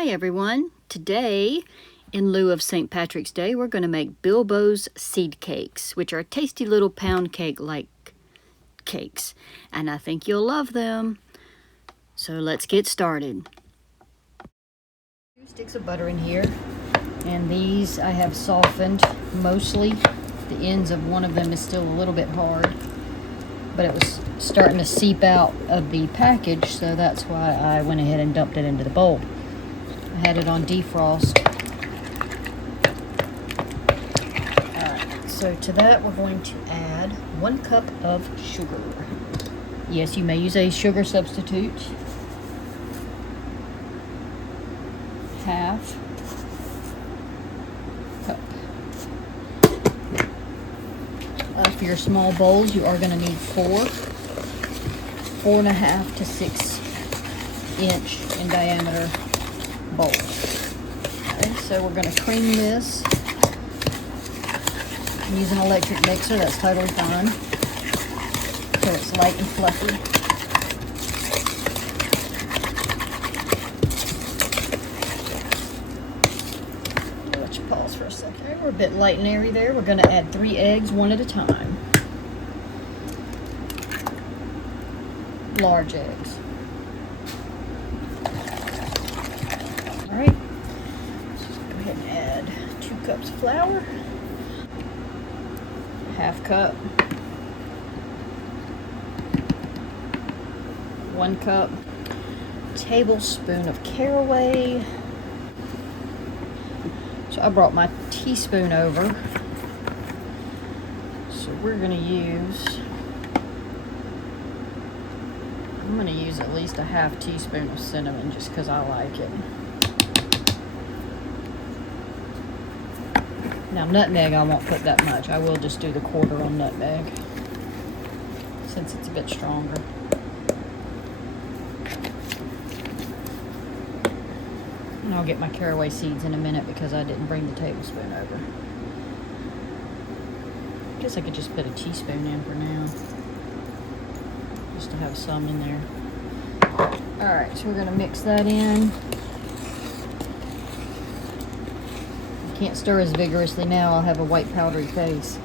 Hi everyone. Today, in lieu of St. Patrick's Day, we're going to make Bilbo's seed cakes, which are tasty little pound cake-like cakes. And I think you'll love them. So let's get started. 2 sticks of butter in here. And these I have softened mostly. The ends of one of them is still a little bit hard, but it was starting to seep out of the package, so that's why I went ahead and dumped it into the bowl. I had it on defrost. Alright, so to that we're going to add 1 cup of sugar. Yes, you may use a sugar substitute. Half cup. For your small bowls, you are going to need 4.5 to 6 inch in diameter bowls. Okay, so we're going to cream this. I'm using an electric mixer, that's totally fine. So it's light and fluffy. I'll let you pause for a second. Okay, we're a bit light and airy there. We're going to add 3 eggs, 1 at a time. Large eggs. Alright, just go ahead and add 2 cups of flour, half cup, 1 cup, tablespoon of caraway. So I brought my teaspoon over. So we're going to use, I'm going to use at least a half teaspoon of cinnamon just because I like it. Now nutmeg, I won't put that much. I will just do the quarter on nutmeg since it's a bit stronger. And I'll get my caraway seeds in a minute because I didn't bring the tablespoon over. I guess I could just put a teaspoon in for now, just to have some in there. Alright, so we're going to mix that in. Can't stir as vigorously now, I'll have a white powdery face.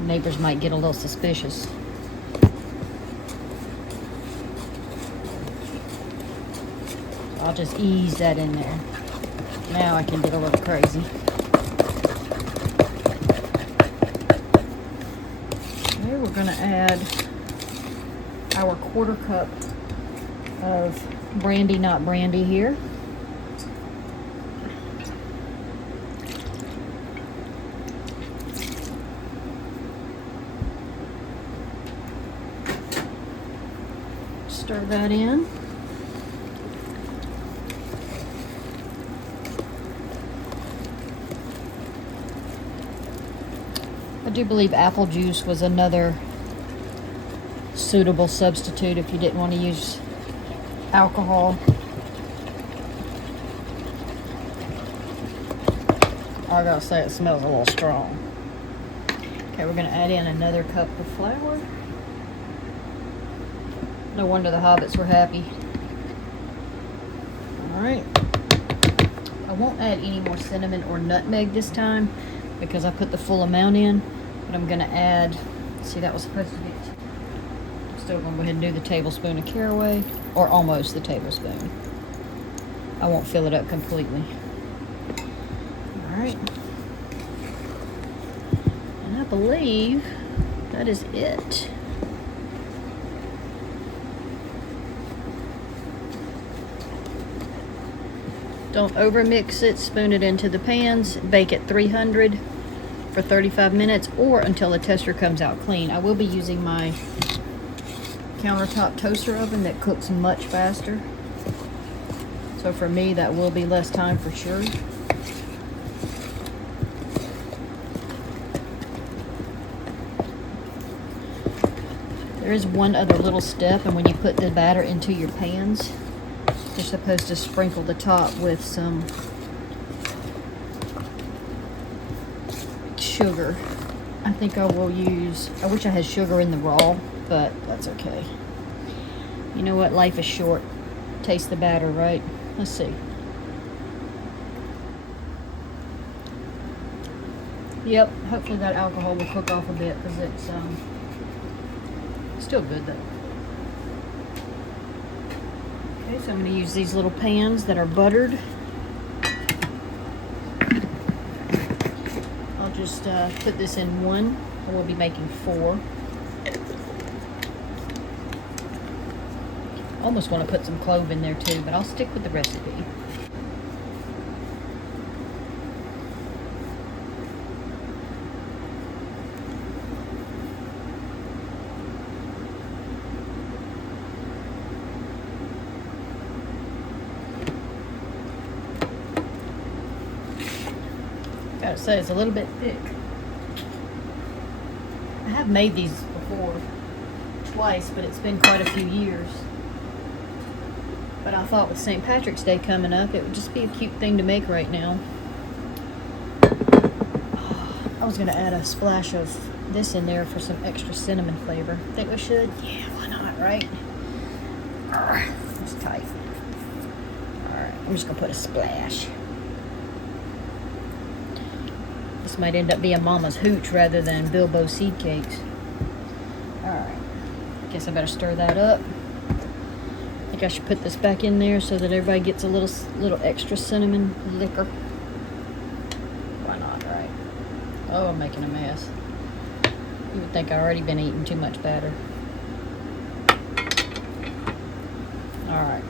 Neighbors might get a little suspicious. I'll just ease that in there. Now I can get a little crazy. Okay, we're going to add our 1/4 cup of brandy, not brandy here. Stir that in. I do believe apple juice was another suitable substitute if you didn't want to use alcohol. I gotta say, it smells a little strong. Okay, we're gonna add in another cup of flour. No wonder the Hobbits were happy. Alright. I won't add any more cinnamon or nutmeg this time because I put the full amount in. But I'm going to add, see, that was supposed to be, I'm still going to go ahead and do the tablespoon of caraway, or almost the tablespoon. I won't fill it up completely. Alright. And I believe that is it. Don't overmix it, spoon it into the pans, bake at 300 for 35 minutes or until the toaster comes out clean. I will be using my countertop toaster oven that cooks much faster. So for me, that will be less time for sure. There is one other little step, and when you put the batter into your pans, you're supposed to sprinkle the top with some sugar. I think I will use, I wish I had sugar in the raw, but that's okay. You know what? Life is short. Taste the batter, right? Let's see. Yep, hopefully that alcohol will cook off a bit because it's still good though. Okay, so I'm going to use these little pans that are buttered. I'll just put this in one, and we'll be making 4. Almost want to put some clove in there too, but I'll stick with the recipe. Gotta say, it's a little bit thick. I have made these before, twice, but it's been quite a few years. But I thought with St. Patrick's Day coming up, it would just be a cute thing to make right now. I was gonna add a splash of this in there for some extra cinnamon flavor. Think we should? Yeah, why not, right? It's tight. Alright, I'm just gonna put a splash. This might end up being Mama's hooch rather than Bilbo seed cakes. Alright, guess I better stir that up. I think I should put this back in there so that everybody gets a little extra cinnamon liquor. Why not, right? Oh, I'm making a mess. You would think I've already been eating too much batter. Alright.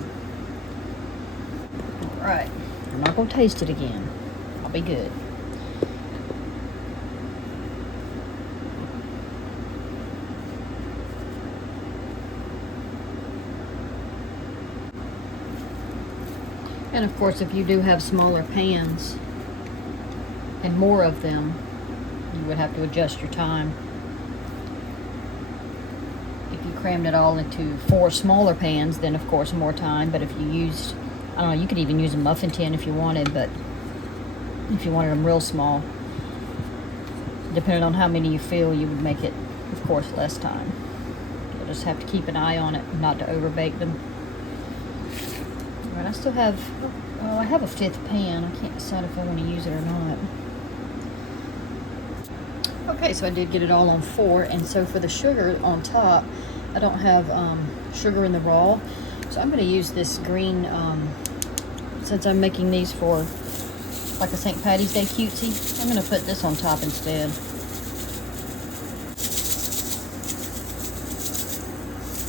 Alright. I'm not going to taste it again. I'll be good. And of course, if you do have smaller pans and more of them, you would have to adjust your time. If you crammed it all into 4 smaller pans, then of course more time. But if you used, I don't know, you could even use a muffin tin if you wanted, but if you wanted them real small, depending on how many you fill, you would make it, of course, less time. You'll just have to keep an eye on it, not to overbake them. Right, I still have, I have a 5th pan. I can't decide if I want to use it or not. Okay, so I did get it all on 4, and so for the sugar on top, I don't have sugar in the raw, so I'm going to use this green, since I'm making these for like a St. Patty's Day cutesy, I'm going to put this on top instead.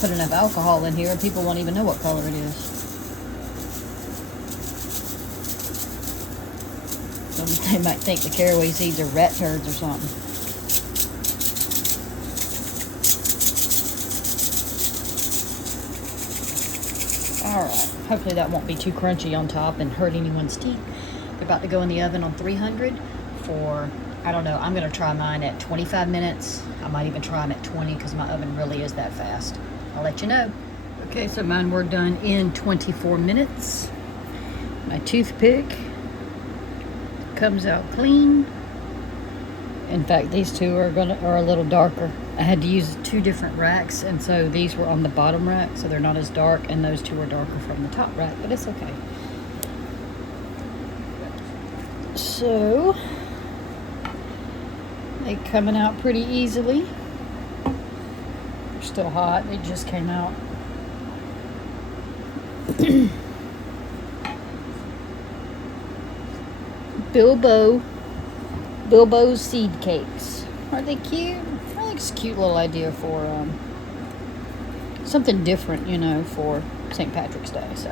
Put enough alcohol in here and people won't even know what color it is. They might think the caraway seeds are rat turds or something. Alright, hopefully that won't be too crunchy on top and hurt anyone's teeth. They're about to go in the oven on 300 for, I don't know, I'm going to try mine at 25 minutes. I might even try them at 20 because my oven really is that fast. I'll let you know. Okay, so mine were done in 24 minutes. My toothpick comes out clean. In fact, these two are a little darker. I had to use 2 different racks, and so these were on the bottom rack, so they're not as dark, and those 2 are darker from the top rack, but it's okay. So they're coming out pretty easily. They're still hot. They just came out. Bilbo's seed cakes. Aren't they cute? I think it's a cute little idea for something different, you know, for St. Patrick's Day. So,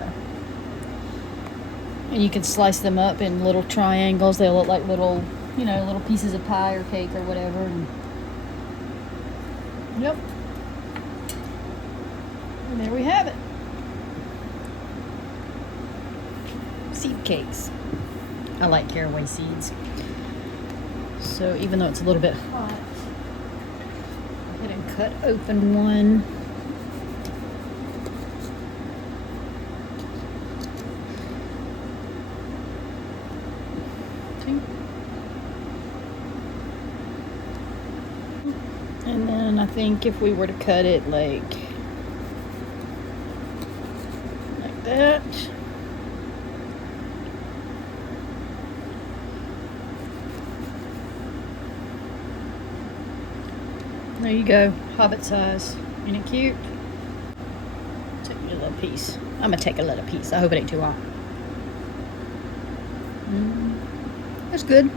and you can slice them up in little triangles. They look like little, you know, little pieces of pie or cake or whatever. And, yep. And there we have it. Seed cakes. I like caraway seeds. So even though it's a little bit hot, go ahead and cut open one. And then I think if we were to cut it like that. There you go, Hobbit size. Ain't it cute? Take a little piece. I'm gonna take a little piece. I hope it ain't too long. That's good.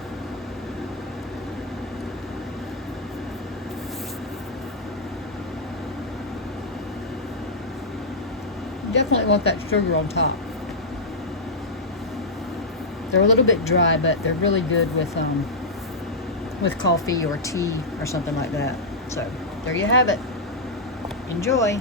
Definitely want that sugar on top. They're a little bit dry, but they're really good with coffee or tea or something like that. So there you have it. Enjoy.